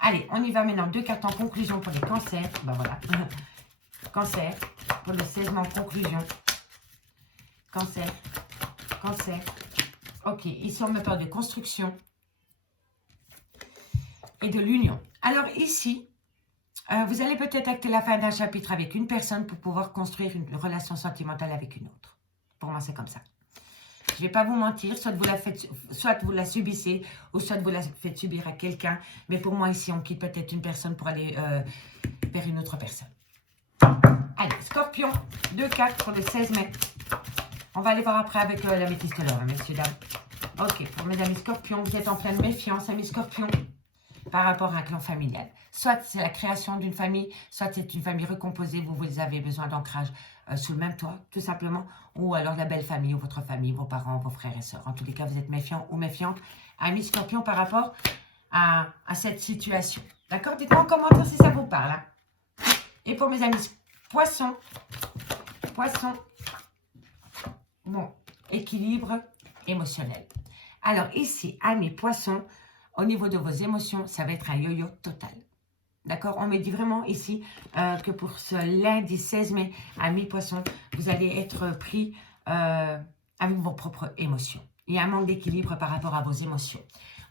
Allez, on y va maintenant. 2 cartes en conclusion pour les cancers. Ben voilà. Cancer, pour le 16 en conclusion. Cancer, Cancer. Ok, ici on me parle de construction et de l'union. Alors ici, vous allez peut-être acter la fin d'un chapitre avec une personne pour pouvoir construire une relation sentimentale avec une autre. Pour moi, c'est comme ça. Je ne vais pas vous mentir, soit vous la subissez ou soit vous la faites subir à quelqu'un. Mais pour moi, ici, on quitte peut-être une personne pour aller vers une autre personne. Allez, Scorpion, 2 cartes pour le 16 mai. On va aller voir après avec la métisse de l'or, hein, messieurs, dames. Ok, pour mes amis Scorpions, vous êtes en pleine méfiance, amis Scorpions, par rapport à un clan familial. Soit c'est la création d'une famille, soit c'est une famille recomposée, vous avez besoin d'ancrage sous le même toit, tout simplement. Ou alors la belle famille, ou votre famille, vos parents, vos frères et sœurs. En tous les cas, vous êtes méfiants ou méfiantes, amis Scorpions, par rapport à cette situation. D'accord? Dites-moi en commentaire si ça vous parle. Hein. Et pour mes amis Poissons, bon, équilibre émotionnel. Alors ici, amis Poissons, au niveau de vos émotions, ça va être un yo-yo total. D'accord? On me dit vraiment ici que pour ce lundi 16 mai, amis Poissons, vous allez être pris avec vos propres émotions. Il y a un manque d'équilibre par rapport à vos émotions.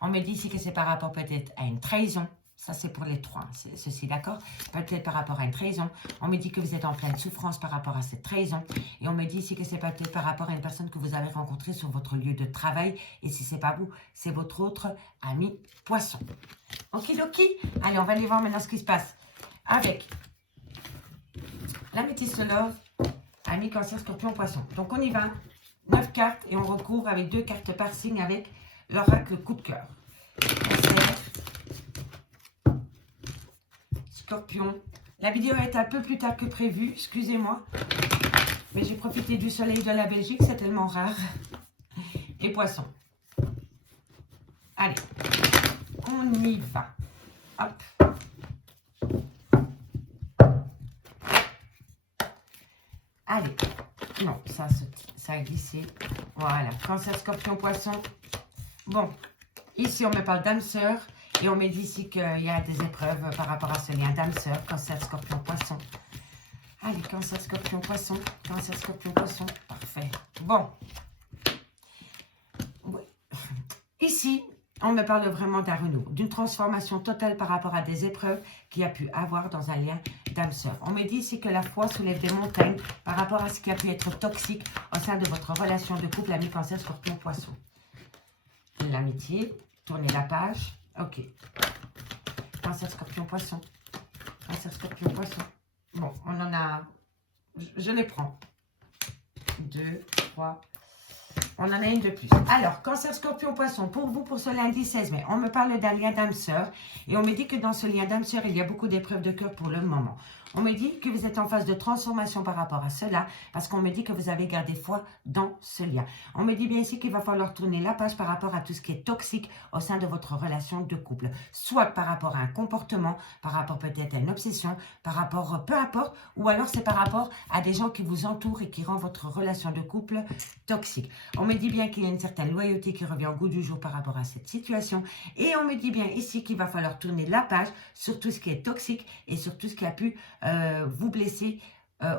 On me dit ici que c'est par rapport peut-être à une trahison. Ça, c'est pour les trois, ceci, d'accord? Peut-être par rapport à une trahison. On me dit que vous êtes en pleine souffrance par rapport à cette trahison. Et on me dit ici que c'est peut-être par rapport à une personne que vous avez rencontrée sur votre lieu de travail. Et si ce n'est pas vous, c'est votre autre ami poisson. Okidoki. Allez, on va aller voir maintenant ce qui se passe avec la métisse love, ami cancer, scorpion, poisson. Donc, on y va. 9 cartes et on recouvre avec 2 cartes par signe avec l'oracle coup de cœur. Cancer, Scorpion. La vidéo est un peu plus tard que prévu, excusez-moi. Mais j'ai profité du soleil de la Belgique, c'est tellement rare. Et Poisson. Allez, on y va. Hop. Allez. Non, ça a glissé. Voilà, Cancer, Scorpion, Poisson. Bon, ici on me parle d'âme sœur. Et on me dit ici qu'il y a des épreuves par rapport à ce lien d'âme-sœur, cancer, scorpion, poisson. Allez, cancer, scorpion, poisson. Cancer, scorpion, poisson. Parfait. Bon. Oui. Ici, on me parle vraiment d'un renouveau, d'une transformation totale par rapport à des épreuves qu'il y a pu avoir dans un lien d'âme-sœur. On me dit ici que la foi soulève des montagnes par rapport à ce qui a pu être toxique au sein de votre relation de couple, ami, cancer, scorpion, poisson. L'amitié, tournez la page. Ok. Cancer, scorpion, poisson. Cancer, scorpion, poisson. Bon, on en a... Je les prends. 2, 3. On en a une de plus. Alors, cancer, scorpion, poisson. Pour vous, pour ce lundi 16 mai, on me parle d'un lien d'âme-sœur. Et on me dit que dans ce lien d'âme-sœur, il y a beaucoup d'épreuves de cœur pour le moment. On me dit que vous êtes en phase de transformation par rapport à cela, parce qu'on me dit que vous avez gardé foi dans ce lien. On me dit bien ici qu'il va falloir tourner la page par rapport à tout ce qui est toxique au sein de votre relation de couple. Soit par rapport à un comportement, par rapport peut-être à une obsession, par rapport, peu importe, ou alors c'est par rapport à des gens qui vous entourent et qui rendent votre relation de couple toxique. On me dit bien qu'il y a une certaine loyauté qui revient au goût du jour par rapport à cette situation. Et on me dit bien ici qu'il va falloir tourner la page sur tout ce qui est toxique et sur tout ce qui a pu vous blesser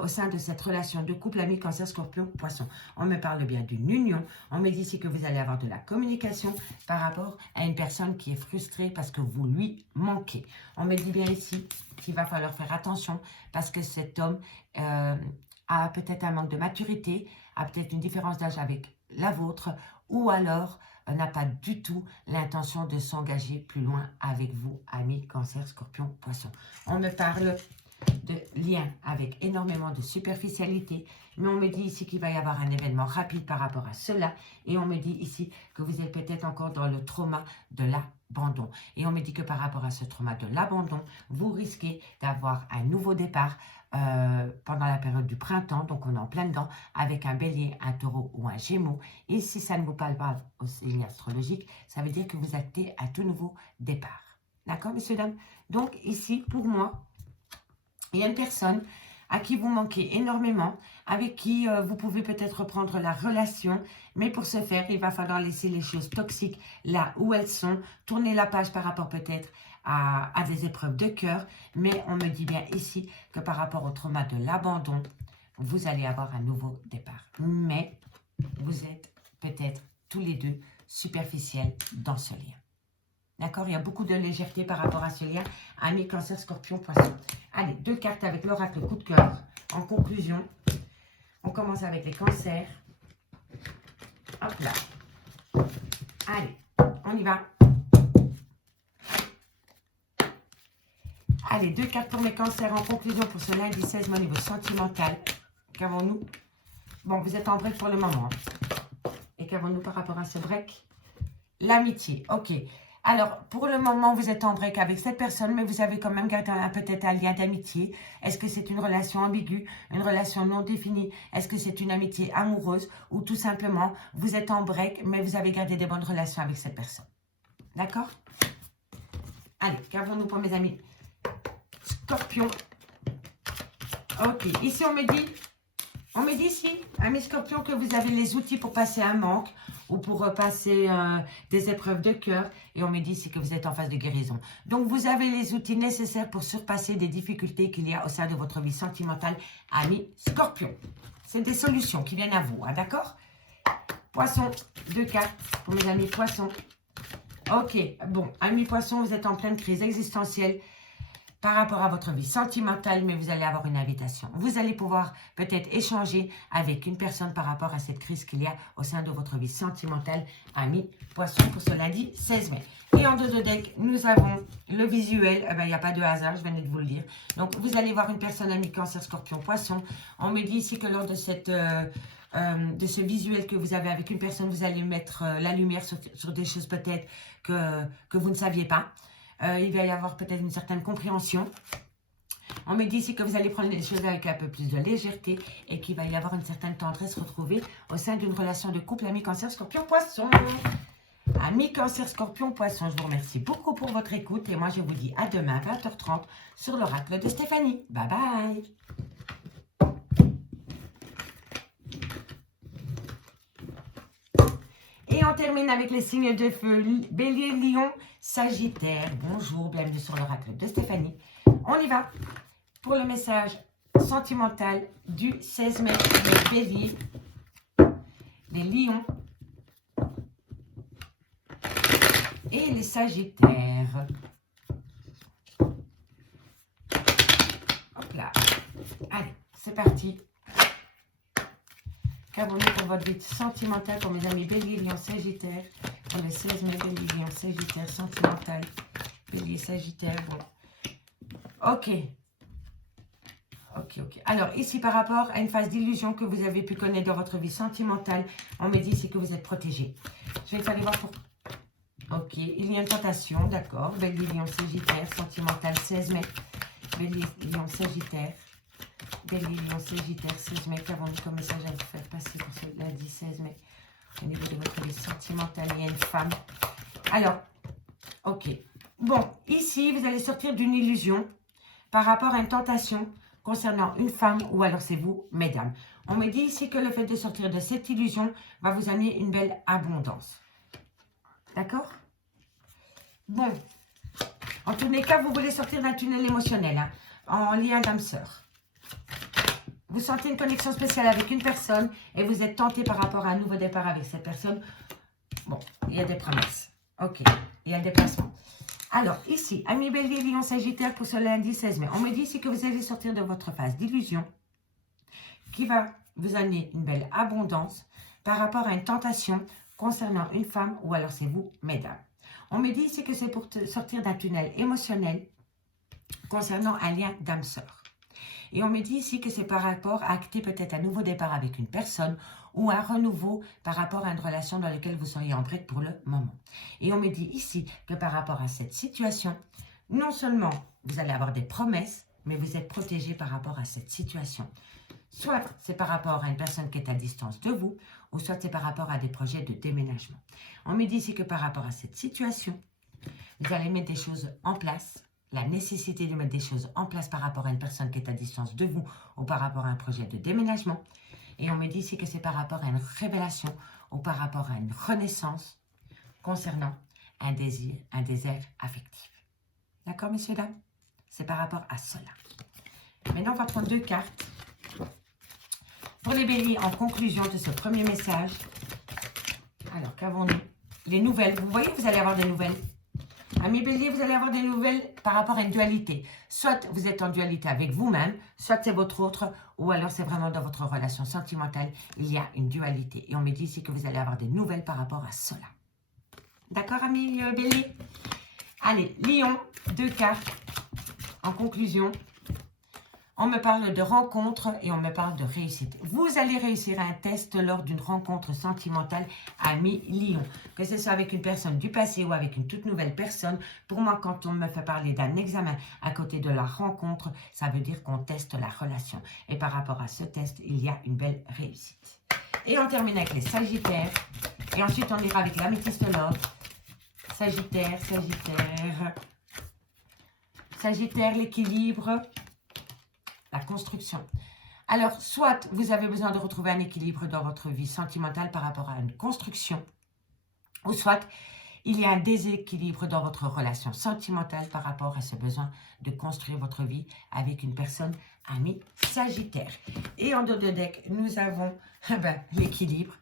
au sein de cette relation de couple, ami, cancer, scorpion, poisson. On me parle bien d'une union. On me dit ici que vous allez avoir de la communication par rapport à une personne qui est frustrée parce que vous lui manquez. On me dit bien ici qu'il va falloir faire attention parce que cet homme a peut-être un manque de maturité, a peut-être une différence d'âge avec la vôtre ou alors n'a pas du tout l'intention de s'engager plus loin avec vous, amis, cancer, scorpion, poisson. On me parle de lien avec énormément de superficialité, mais on me dit ici qu'il va y avoir un événement rapide par rapport à cela, et on me dit ici que vous êtes peut-être encore dans le trauma de l'abandon, et on me dit que par rapport à ce trauma de l'abandon, vous risquez d'avoir un nouveau départ pendant la période du printemps, donc on est en plein dedans, avec un bélier, un taureau ou un gémeaux, et si ça ne vous parle pas au signe astrologique, ça veut dire que vous actez un tout nouveau départ. D'accord, messieurs, dames? Donc ici, pour moi, il y a une personne à qui vous manquez énormément, avec qui vous pouvez peut-être reprendre la relation, mais pour ce faire, il va falloir laisser les choses toxiques là où elles sont, tourner la page par rapport peut-être à des épreuves de cœur, mais on me dit bien ici que par rapport au trauma de l'abandon, vous allez avoir un nouveau départ. Mais vous êtes peut-être tous les deux superficiels dans ce lien. D'accord? Il y a beaucoup de légèreté par rapport à ce lien. Ami, cancer, scorpion, poisson. Allez, 2 cartes avec l'oracle coup de cœur. En conclusion, on commence avec les cancers. Hop là. Allez, on y va. Allez, 2 cartes pour mes cancers. En conclusion pour ce lundi 16 mai au niveau sentimental. Qu'avons-nous? Bon, vous êtes en break pour le moment. Et qu'avons-nous par rapport à ce break? L'amitié, ok. Alors, pour le moment, vous êtes en break avec cette personne, mais vous avez quand même gardé peut-être un lien d'amitié. Est-ce que c'est une relation ambiguë, une relation non définie? Est-ce que c'est une amitié amoureuse? Ou tout simplement, vous êtes en break, mais vous avez gardé des bonnes relations avec cette personne. D'accord? Allez, qu'avons-nous pour mes amis? Scorpion. Ok, ici on me dit ici, amis Scorpion, que vous avez les outils pour passer un manque ou pour passer des épreuves de cœur. Et on me dit ici que vous êtes en phase de guérison. Donc, vous avez les outils nécessaires pour surpasser des difficultés qu'il y a au sein de votre vie sentimentale, amis Scorpion. C'est des solutions qui viennent à vous, hein, d'accord? Poisson, 2 cartes pour mes amis Poissons. Ok, bon, amis poissons, vous êtes en pleine crise existentielle par rapport à votre vie sentimentale, mais vous allez avoir une invitation. Vous allez pouvoir peut-être échanger avec une personne par rapport à cette crise qu'il y a au sein de votre vie sentimentale, amis poissons, pour ce lundi 16 mai. Et en dos de deck, nous avons le visuel. Il n'y a pas de hasard, je venais de vous le dire. Donc, vous allez voir une personne, ami cancer, scorpion, poisson. On me dit ici que lors de de ce visuel que vous avez avec une personne, vous allez mettre la lumière sur des choses peut-être que vous ne saviez pas. Il va y avoir peut-être une certaine compréhension. On me dit ici que vous allez prendre les choses avec un peu plus de légèreté et qu'il va y avoir une certaine tendresse retrouvée au sein d'une relation de couple, ami cancer, scorpion, poisson. Ami cancer, scorpion, poisson, je vous remercie beaucoup pour votre écoute et moi je vous dis à demain 20h30 sur l'oracle de Stéphanie. Bye bye. Et on termine avec les signes de feu, Bélier, Lion, Sagittaire. Bonjour, bienvenue sur l'oracle de Stéphanie. On y va pour le message sentimental du 16 mai, les Béliers, les Lions et les Sagittaires. Hop là. Allez, c'est parti. Qu'avons-nous pour votre vie sentimentale pour mes amis Bélier, Lion, Sagittaire. Pour le 16 mai, Bélier, Lion, Sagittaire, sentimental. Bélier, Sagittaire, bon. Ok. Alors, ici, par rapport à une phase d'illusion que vous avez pu connaître dans votre vie sentimentale, on me dit ici que vous êtes protégé. Je vais aller voir pour... Ok, il y a une tentation, d'accord. Bélier, Lion, Sagittaire, sentimental, 16 mai. Bélier, Lion, Sagittaire. Bélier, Lion, Sagittaire, 16 mai. Qu'avons-nous comme message à vous faire passer pour ce lundi 16 mai? Au niveau de votre vie sentimentale, il y a une femme. Alors, ok. Bon, ici, vous allez sortir d'une illusion par rapport à une tentation concernant une femme, ou alors c'est vous, mesdames. On me dit ici que le fait de sortir de cette illusion va vous amener une belle abondance. D'accord? Bon. En tous les cas, vous voulez sortir d'un tunnel émotionnel, hein, en lien d'âme-sœur. Vous sentez une connexion spéciale avec une personne et vous êtes tenté par rapport à un nouveau départ avec cette personne. Bon, il y a des promesses. Ok, il y a un déplacement. Alors, ici, amis Bélier, Lion, Sagittaire pour ce lundi 16 mai. On me dit ici que vous allez sortir de votre phase d'illusion qui va vous amener une belle abondance par rapport à une tentation concernant une femme ou alors c'est vous, mesdames. On me dit ici que c'est pour sortir d'un tunnel émotionnel concernant un lien d'âme-sœur. Et on me dit ici que c'est par rapport à acter peut-être un nouveau départ avec une personne ou un renouveau par rapport à une relation dans laquelle vous seriez en break pour le moment. Et on me dit ici que par rapport à cette situation, non seulement vous allez avoir des promesses, mais vous êtes protégé par rapport à cette situation. Soit c'est par rapport à une personne qui est à distance de vous, ou soit c'est par rapport à des projets de déménagement. On me dit ici que par rapport à cette situation, vous allez mettre des choses en place, la nécessité de mettre des choses en place par rapport à une personne qui est à distance de vous ou par rapport à un projet de déménagement. Et on me dit ici que c'est par rapport à une révélation ou par rapport à une renaissance concernant un désir affectif. D'accord, messieurs, dames? C'est par rapport à cela. Maintenant, on va prendre deux cartes pour les béliers en conclusion de ce premier message. Alors, qu'avons-nous? Les nouvelles. Vous voyez, vous allez avoir des nouvelles. Amis bélier, vous allez avoir des nouvelles par rapport à une dualité. Soit vous êtes en dualité avec vous-même, soit c'est votre autre, ou alors c'est vraiment dans votre relation sentimentale, il y a une dualité. Et on me dit ici que vous allez avoir des nouvelles par rapport à cela. D'accord, amis bélier? Allez, Lion, deux cartes. En conclusion, on me parle de rencontre et on me parle de réussite. Vous allez réussir un test lors d'une rencontre sentimentale, ami Lion. Que ce soit avec une personne du passé ou avec une toute nouvelle personne. Pour moi, quand on me fait parler d'un examen à côté de la rencontre, ça veut dire qu'on teste la relation. Et par rapport à ce test, il y a une belle réussite. Et on termine avec les Sagittaires. Et ensuite, on ira avec l'améthyste love. Sagittaire, Sagittaire. Sagittaire, l'équilibre. La construction. Alors, soit vous avez besoin de retrouver un équilibre dans votre vie sentimentale par rapport à une construction, ou soit il y a un déséquilibre dans votre relation sentimentale par rapport à ce besoin de construire votre vie avec une personne amie Sagittaire. Et en dos de deck, nous avons l'équilibre.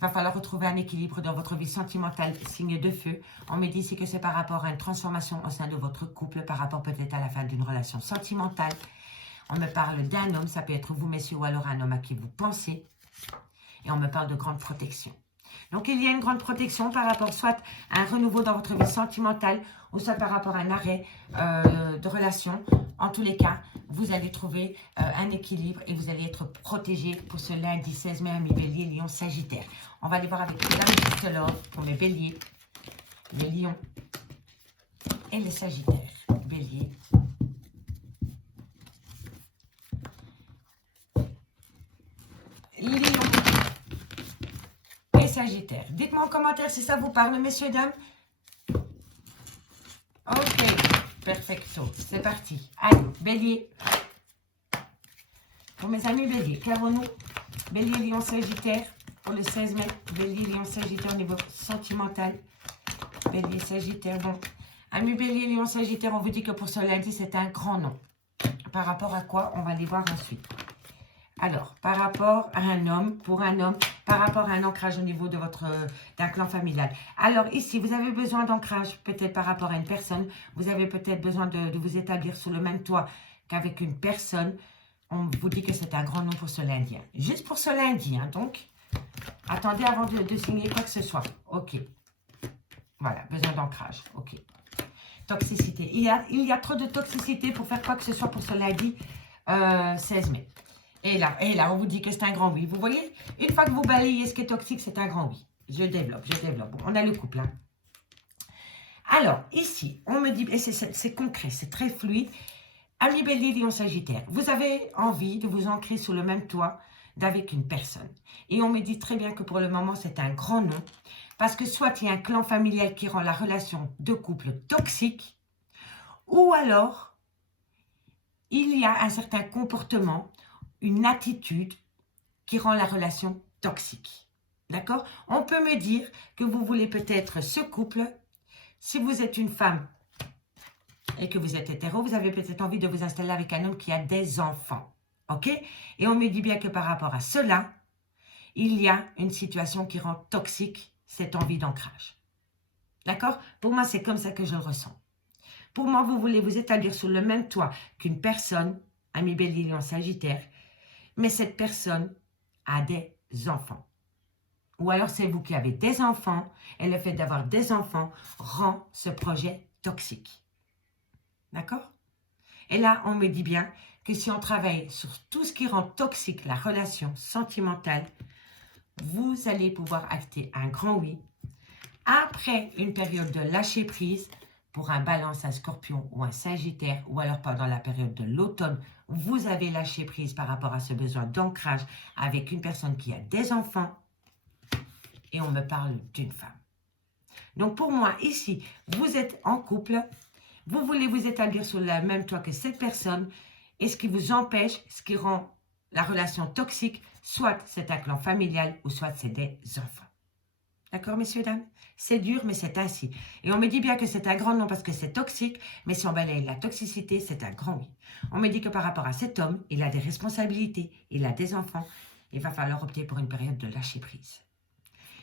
va falloir retrouver un équilibre dans votre vie sentimentale, signe de feu. On me dit ici que c'est par rapport à une transformation au sein de votre couple, par rapport peut-être à la fin d'une relation sentimentale. On me parle d'un homme, ça peut être vous, messieurs, ou alors un homme à qui vous pensez. Et on me parle de grande protection. Donc, il y a une grande protection par rapport soit à un renouveau dans votre vie sentimentale ou soit par rapport à un arrêt de relation. En tous les cas, vous allez trouver un équilibre et vous allez être protégé pour ce lundi 16 mai, amis Bélier, Lion, Sagittaire. On va aller voir avec la liste de l'ordre pour mes Béliers, les Lions et les Sagittaires. Bélier, Lion et Sagittaire. Dites-moi en commentaire si ça vous parle, messieurs, dames. Ok, perfecto. C'est parti. Allez, Bélier. Pour mes amis Bélier, qu'avons-nous? Bélier, Lion, Sagittaire. Pour le 16 mai, Bélier, Lion, Sagittaire au niveau sentimental. Bélier, Sagittaire. Bon, amis Bélier, Lion, Sagittaire, on vous dit que pour ce lundi, c'est un grand nom. Par rapport à quoi? On va les voir ensuite. Alors, par rapport à un homme, pour un homme, par rapport à un ancrage au niveau de d'un clan familial. Alors ici, vous avez besoin d'ancrage, peut-être par rapport à une personne. Vous avez peut-être besoin de vous établir sous le même toit qu'avec une personne. On vous dit que c'est un grand nom pour ce lundi. Juste pour ce lundi, hein, donc. Attendez avant de signer quoi que ce soit. Ok. Voilà, besoin d'ancrage. Ok. Toxicité. Il y a trop de toxicité pour faire quoi que ce soit pour ce lundi 16 mai. Et là, on vous dit que c'est un grand oui. Vous voyez, une fois que vous balayez ce qui est toxique, c'est un grand oui. Je développe. Bon, on a le couple. Hein. Alors, ici, on me dit, et c'est concret, c'est très fluide. Amis Bélier, Lion, Sagittaire, vous avez envie de vous ancrer sous le même toit d'avec une personne. Et on me dit très bien que pour le moment, c'est un grand non. Parce que soit il y a un clan familial qui rend la relation de couple toxique, ou alors, il y a un certain comportement, une attitude qui rend la relation toxique. D'accord? On peut me dire que vous voulez peut-être ce couple. Si vous êtes une femme et que vous êtes hétéro, vous avez peut-être envie de vous installer avec un homme qui a des enfants. Ok? Et on me dit bien que par rapport à cela, il y a une situation qui rend toxique cette envie d'ancrage. D'accord? Pour moi, c'est comme ça que je le ressens. Pour moi, vous voulez vous établir sous le même toit qu'une personne, ami Bélier, Lion, Sagittaire, mais cette personne a des enfants. Ou alors c'est vous qui avez des enfants et le fait d'avoir des enfants rend ce projet toxique. D'accord? Et là, on me dit bien que si on travaille sur tout ce qui rend toxique la relation sentimentale, vous allez pouvoir acter un grand oui. Après une période de lâcher prise, pour un Balance, un Scorpion ou un Sagittaire, ou alors pendant la période de l'automne, vous avez lâché prise par rapport à ce besoin d'ancrage avec une personne qui a des enfants et on me parle d'une femme. Donc pour moi, ici, vous êtes en couple, vous voulez vous établir sur le même toit que cette personne et ce qui vous empêche, ce qui rend la relation toxique, soit c'est un clan familial ou soit c'est des enfants. D'accord, messieurs, dames? C'est dur, mais c'est ainsi. Et on me dit bien que c'est un grand non parce que c'est toxique, mais si on balaye la toxicité, c'est un grand oui. On me dit que par rapport à cet homme, il a des responsabilités, il a des enfants, il va falloir opter pour une période de lâcher prise.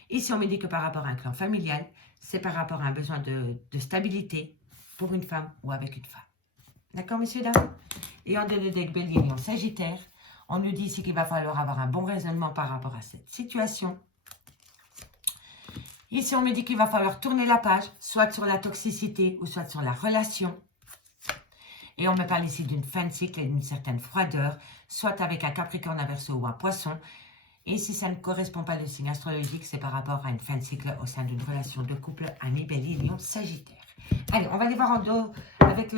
Ici, on me dit que par rapport à un clan familial, c'est par rapport à un besoin de stabilité pour une femme ou avec une femme. D'accord, messieurs, dames? Et en deux deck Bélier, Lion, Sagittaire, on nous dit ici qu'il va falloir avoir un bon raisonnement par rapport à cette situation. Ici, on me dit qu'il va falloir tourner la page, soit sur la toxicité ou soit sur la relation. Et on me parle ici d'une fin de cycle et d'une certaine froideur, soit avec un Capricorne, un Verseau ou un Poisson. Et si ça ne correspond pas au signe astrologique, c'est par rapport à une fin de cycle au sein d'une relation de couple, Ami Bélier, Lion, Sagittaire. Allez, on va aller voir en dos avec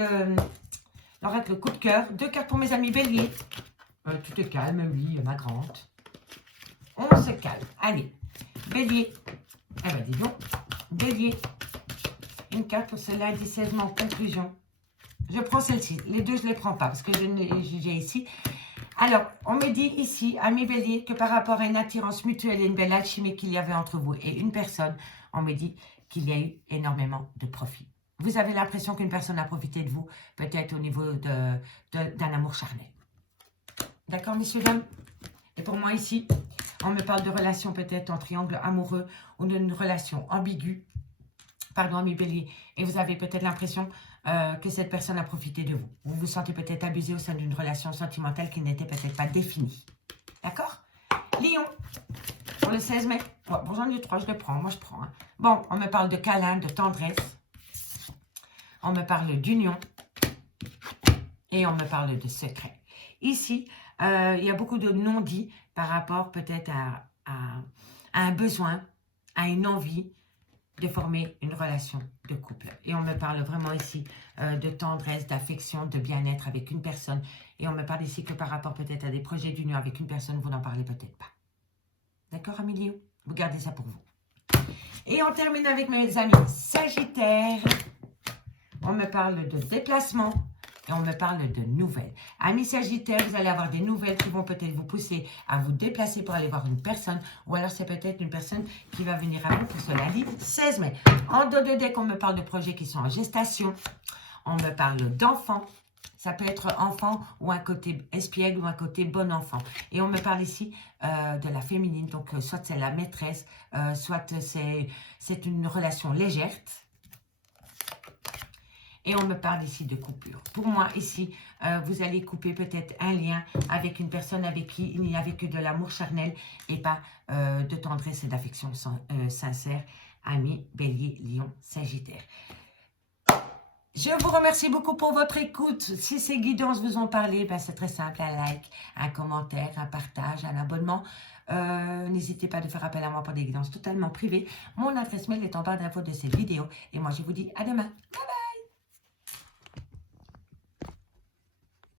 l'oracle coup de cœur. 2 cartes pour mes amis Bélier. Tu te calmes, oui, ma grande. On se calme. Allez, Bélier. Eh bien, dis donc, Bélier, une carte pour ce lundi 16 mai en conclusion. Je prends celle-ci. Les deux, je ne les prends pas parce que j'ai ici. Alors, on me dit ici, ami Bélier, que par rapport à une attirance mutuelle et une belle alchimie qu'il y avait entre vous et une personne, on me dit qu'il y a eu énormément de profit. Vous avez l'impression qu'une personne a profité de vous, peut-être au niveau d'un amour charnel. D'accord, messieurs, dames? Et pour moi ici, On me parle de relation peut-être en triangle amoureux ou d'une relation ambiguë. Pardon, ami Bélier. Et vous avez peut-être l'impression que cette personne a profité de vous. Vous vous sentez peut-être abusé au sein d'une relation sentimentale qui n'était peut-être pas définie. D'accord? Lion, pour le 16 mai. Ouais, bon, j'en ai 3, je le prends. Moi, je prends. Hein. Bon, on me parle de câlin, de tendresse. On me parle d'union. Et on me parle de secret. Ici, il y a beaucoup de non-dits par rapport peut-être à un besoin, à une envie de former une relation de couple. Et on me parle vraiment ici de tendresse, d'affection, de bien-être avec une personne. Et on me parle ici que par rapport peut-être à des projets d'union avec une personne, vous n'en parlez peut-être pas. D'accord, amis Lion? Vous gardez ça pour vous. Et on termine avec mes amis Sagittaires. On me parle de déplacement. Et on me parle de nouvelles. Amis Sagittaires, vous allez avoir des nouvelles qui vont peut-être vous pousser à vous déplacer pour aller voir une personne. Ou alors c'est peut-être une personne qui va venir à vous pour ce lundi 16 mai. En dos de deck, on me parle de projets qui sont en gestation. On me parle d'enfants. Ça peut être enfant ou un côté espiègle ou un côté bon enfant. Et on me parle ici de la féminine. Donc soit c'est la maîtresse, soit c'est une relation légère. Et on me parle ici de coupure. Pour moi, ici, vous allez couper peut-être un lien avec une personne avec qui il n'y avait que de l'amour charnel et pas de tendresse et d'affection sincère. Amis, Bélier, Lion, Sagittaire. Je vous remercie beaucoup pour votre écoute. Si ces guidances vous ont parlé, ben c'est très simple, un like, un commentaire, un partage, un abonnement. N'hésitez pas de faire appel à moi pour des guidances totalement privées. Mon adresse mail est en barre d'infos de cette vidéo. Et moi, je vous dis à demain. Bye bye.